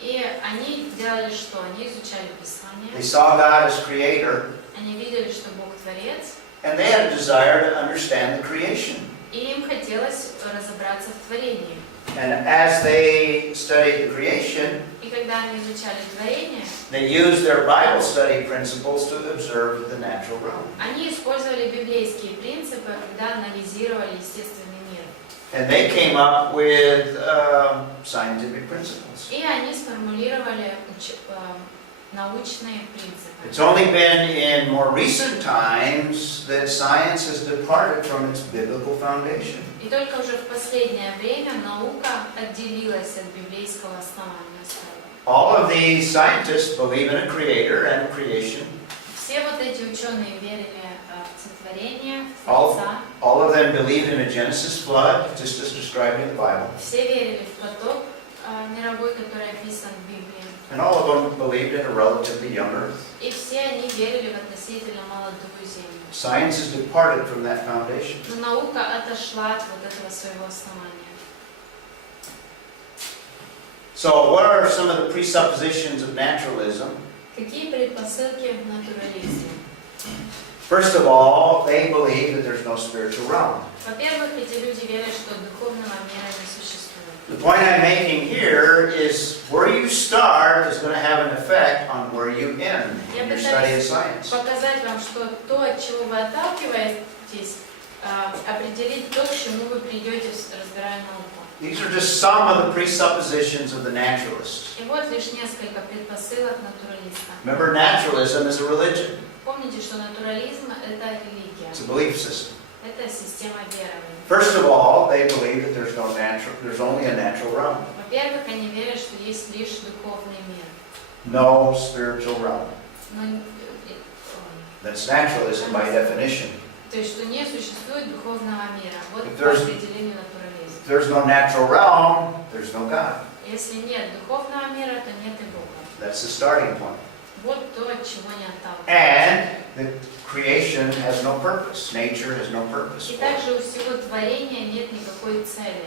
И они делали что? Они изучали Писание. They saw God as Creator. Они видели, что Бог Творец. And they had a desire to understand the creation. И им хотелось разобраться в творении. And as they studied the creation, И когда они изучали творение, they used their Bible study principles to observe the natural realm. они использовали библейские принципы, когда анализировали естественный мир. And they came up with scientific principles. И они сформулировали игнорировали научные принципы. It's only been in more recent times that science has departed from its biblical foundation. И только уже в последнее время наука отделилась от библейского основания. All of these scientists believe in a creator and creation. Все вот эти ученые верили в сотворение, в All, Творца. all of them believed in a Genesis flood, just as described in the Bible. Все верили в потоп мировой, который описан в Библии. And all of them believed in a relatively young earth. И все они верили в относительно молодую землю. Science has departed from that foundation. Но наука отошла от вот этого своего основания. So what are some of the presuppositions of naturalism? Какие предпосылки в натурализме? First of all, they believe that there's no spiritual realm. Во-первых, эти люди верят, что духовного мира не существует. The point I'm making here is where you start is going to have an effect on where you end in your study of science. Показать вам, что то, от чего вы отталкиваетесь, определить то, к чему вы придете, разбирая науку. These are just some of the presuppositions of the naturalist. И вот лишь несколько предпосылок натуралиста. Remember, naturalism is a religion. Помните, что натурализм – это религия, It's a belief system. это система верования. First of all, they believe that there's only a natural realm. Во-первых, они верят, что есть лишь духовный мир. No spiritual realm. Но, That's naturalism by definition. то есть, что не существует духовного мира. Вот If по there's- определению натурализма. If there's no natural realm, there's no God. Если нет духовного мира, то нет и Бога. That's the starting point. Вот то, от чего не отталкивается. And the creation has no purpose. Nature has no purpose. И for it. также у всего творения нет никакой цели.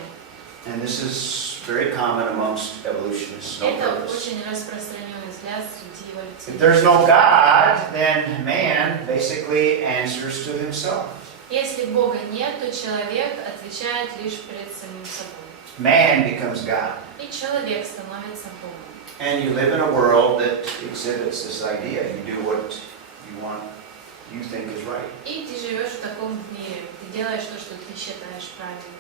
And this is very common amongst evolutionists. No Это purpose. очень распространенный взгляд среди If эволюционистов. there's no God, then man basically answers to himself. Если Бога нет, то человек отвечает лишь перед самим собой. Man becomes God. И человек становится Богом. And you live in a world that exhibits this idea. You do what you want, you think is right. И ты живешь в таком мире. Ты делаешь то, что ты считаешь правильным.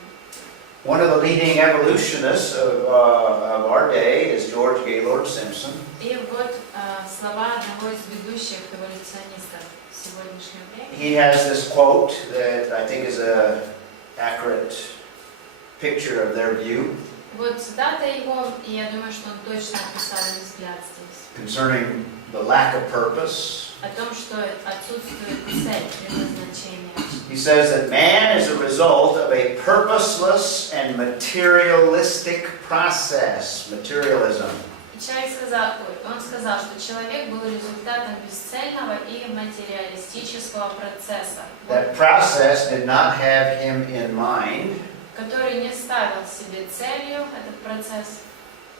One of the leading evolutionists of our day is George Gaylord Simpson. И вот слова одного из ведущих эволюционистов сегодняшнего времени. He has this quote that I think is an accurate picture of their view Вот цитата его, и я думаю, что он точно описал их взгляд здесь. concerning the lack of purpose. О том, что отсутствует цель, предназначение. He says that man is a result of a purposeless and materialistic process, materialism. Он сказал, что человек был результатом бесцельного и материалистического процесса, That process did not have him in mind. который не ставил себе целью этот процесс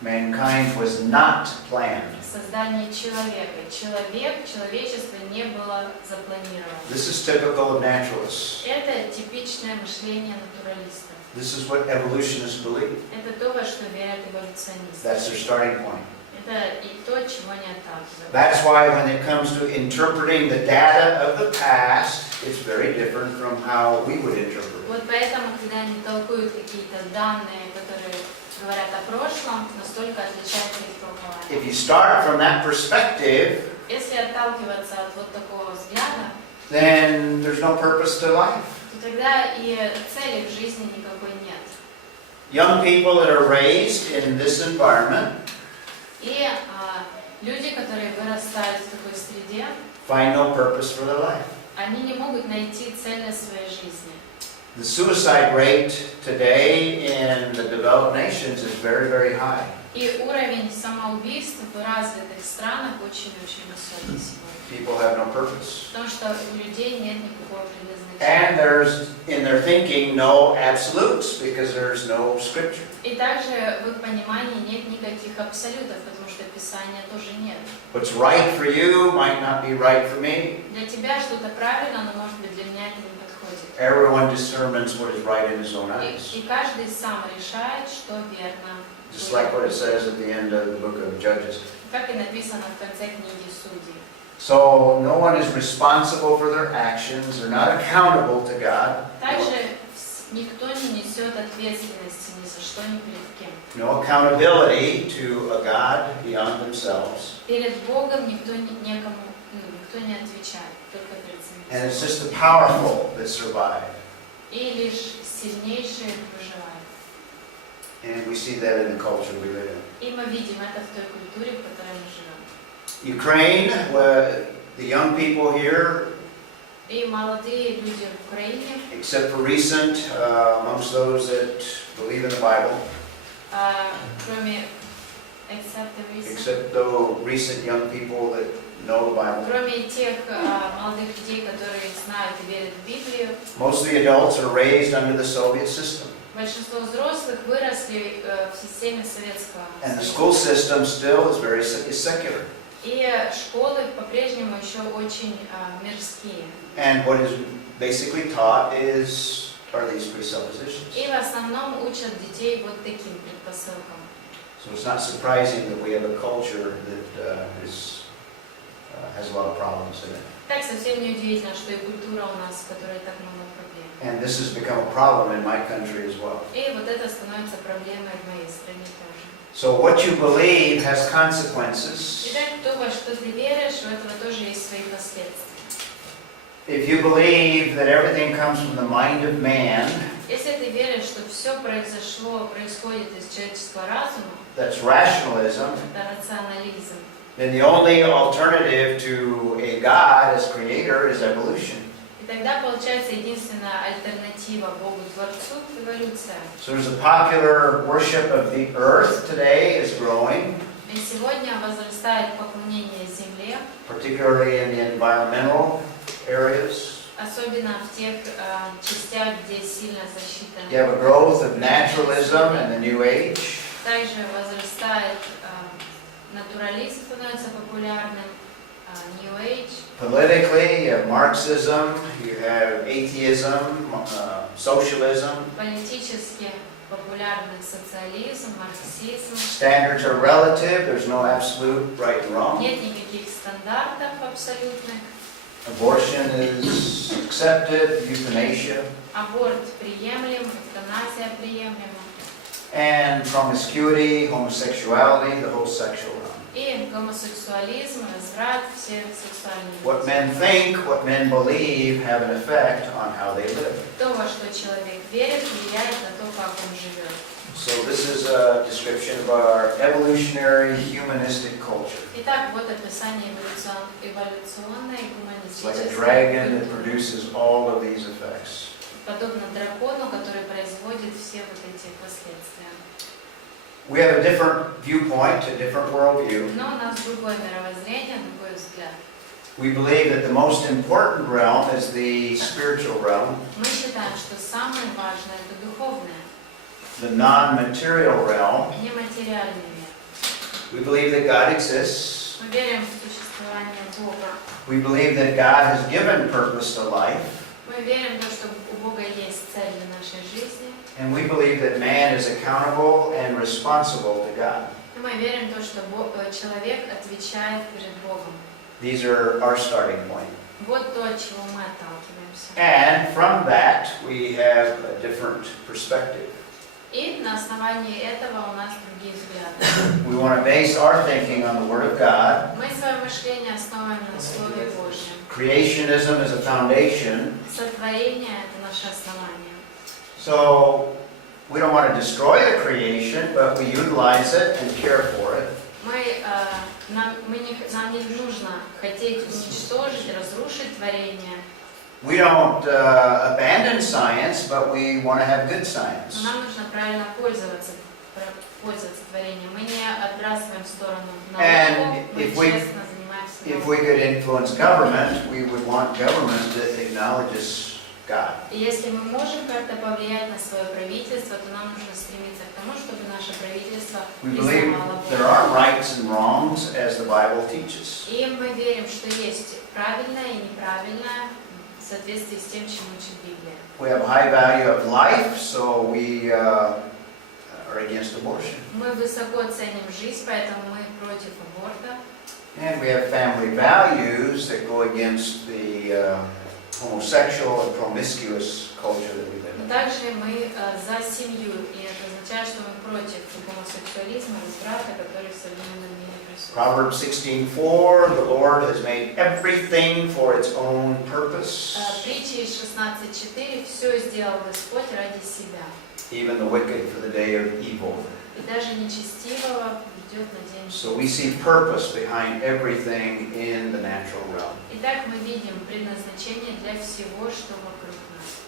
Mankind was not planned. создания человека. Человечество не было запланировано. This is typical of naturalists. Это типичное мышление натуралистов. This is what evolutionists believe. Это то, во что верят эволюционисты. That's their starting point. Это и то, чего не отталкивают. That's why when it comes to interpreting the data of the past, it's very different from how we would interpret it. Вот поэтому, когда они толкуют какие-то данные, которые говорят о прошлом, настолько отличается их толкование. If you start from that perspective, Если отталкиваться от вот такого взгляда, then there's no purpose to life. то тогда и цели в жизни никакой нет. Young people that are raised in this environment И люди, которые вырастают в такой среде, find no purpose for their life. они не могут найти цельность своей жизни. The suicide rate today in the developed nations is very, very high. И уровень самоубийств в развитых странах очень-очень высокий сегодня. People have no purpose. Потому что у людей нет никакого предназначения. And there's, in their thinking, no absolutes because there's no scripture. И также в их понимании нет никаких абсолютов, потому что Писания тоже нет. What's right for you might not be right for me. Для тебя что-то правильно, но может быть для меня это не подходит. Everyone determines what is right in his own eyes. И каждый сам решает, что верно. Just like what it says at the end of the book of Judges. Как и написано в конце книги Судей. So no one is responsible for their actions. They're not accountable to God. Также никто не несет ответственности ни за что, ни перед кем. no accountability to a God beyond themselves. Перед Богом никто не отвечает, только перед And самим it's собой. just the powerful that survive. И лишь сильнейшие выживают. And we see that in the culture we live in. И мы видим это в той культуре, в которой мы живем. Ukraine, where the young people here, И молодые люди в Украине, except for recent, amongst those that believe in the Bible, кроме except the recent, except though recent young people that know the Bible, кроме тех молодых людей, которые знают и верят в Библию, most of the adults are raised under the Soviet system. большинство взрослых выросли в системе Советского And the Союза. school system still is secular. И школы по-прежнему еще очень мирские. And what is basically taught are these presuppositions. И в основном учат детей вот таким предпосылкам. So it's not surprising that we have a culture that has a lot of problems in it. Так совсем не удивительно, что и культура у нас, в которой так много проблем. And this has become a problem in my country as well. И вот это становится проблемой в моей стране тоже. So what you believe has consequences. Итак, то, во что ты веришь, у этого тоже есть свои последствия. If you believe that everything comes from the mind of man, Если ты веришь, что все происходит из человеческого разума, that's rationalism, это рационализм, then the only alternative to a God as creator is evolution. и тогда получается единственная альтернатива Богу-творцу – эволюция. So there's a popular worship of the earth today is growing, И сегодня возрастает поклонение земле, particularly in the environmental areas. особенно в тех частях, где сильно защита. You have a growth of naturalism in the New Age. Также возрастает натурализм, становится популярным, New Age. Politically, you have Marxism, you have atheism, socialism. Политически популярны социализм, марксизм. Standards are relative, there's no absolute right and wrong. Нет никаких стандартов абсолютных. Abortion is accepted, euthanasia, Аборт приемлем, эвтаназия приемлема. and promiscuity, homosexuality, the whole sexual realm. И гомосексуализм, разврат, все сексуальные. What men think, what men believe have an effect on how they live. То, во что человек верит, влияет на то, как он живет. So this is a description of our evolutionary humanistic culture. Итак, вот описание эволюционной It's like a гуманистической dragon that культуры. produces all of these effects. Подобно дракону, который производит все вот эти последствия. We have a different viewpoint, a different worldview. Но у нас другое мировоззрение, другой взгляд. We believe that the most important realm is the spiritual realm, Мы считаем, что самое важное – это духовное, the non-material realm. нематериальный мир. We believe that God exists. Мы верим в существование Бога. We believe that God has given purpose to life. Мы верим в то, что у Бога есть цель для нашей жизни. And we believe that man is accountable and responsible to God. И мы верим в то, что человек отвечает перед Богом. These are our starting point. Вот то, от чего мы отталкиваемся. And from that, we have a different perspective. И на основании этого у нас другие взгляды. We want to base our thinking on the Word of God. Мы свое мышление основываем на Слове Божьем. Creationism is a foundation. Сотворение – это наше основание. So we don't want to destroy the creation, but we utilize it and care for it. Нам не нужно хотеть уничтожить, разрушить творение. We don't abandon science, but we want to have good science. Но нам нужно правильно пользоваться творением. Мы не отбрасываем в сторону науку, мы честно занимаемся If we наукой. could influence government, we would want government that acknowledges God. И если мы можем как-то повлиять на свое правительство, то нам нужно стремиться к тому, чтобы наше правительство We believe признавало there Бога. are rights and wrongs as the Bible teaches. И мы верим, что есть правильное и неправильное в соответствии с тем, чему учит Библия. We have a high value of life, so we are against abortion. Мы высоко ценим жизнь, поэтому мы против аборта. And we have family values that go against the homosexual and promiscuous culture that we live Но in. также мы за семью, и это означает, что мы против гомосексуализма, разврата, который в современном мире присутствует. Proverbs 16:4, the Lord has made everything for its own purpose, Притчи 16:4, все сделал Господь ради себя. even the wicked for the day of evil. И даже нечестивого ведет на день So we see purpose behind everything in the natural realm. Итак, мы видим предназначение для всего, что вокруг нас.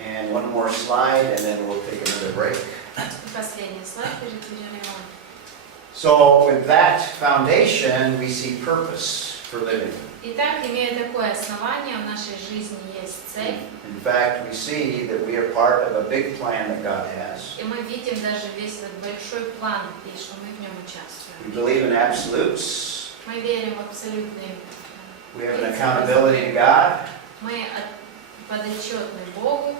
And one more slide, and then we'll take another break. И последний слайд перед перерывом. So with that foundation, we see purpose for living. Итак, имея такое основание, в нашей жизни есть цель. In fact, we see that we are part of a big plan that God has. И мы видим даже весь этот большой план, и что мы в нем участвуем. We believe in absolutes. Мы верим в абсолютный. We have an accountability to God. Мы подотчетны Богу.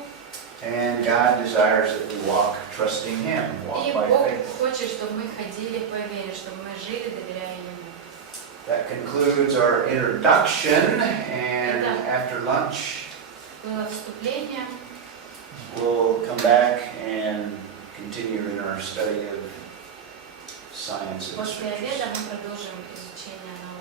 And God desires that we walk trusting Him, walk И by Бог faith. хочет, чтобы мы ходили по вере, чтобы мы жили, доверяя Ему. That concludes our introduction, and after lunch, Было вступление. we'll come back and continue in our study of science and После scriptures. обеда мы продолжим изучение науки.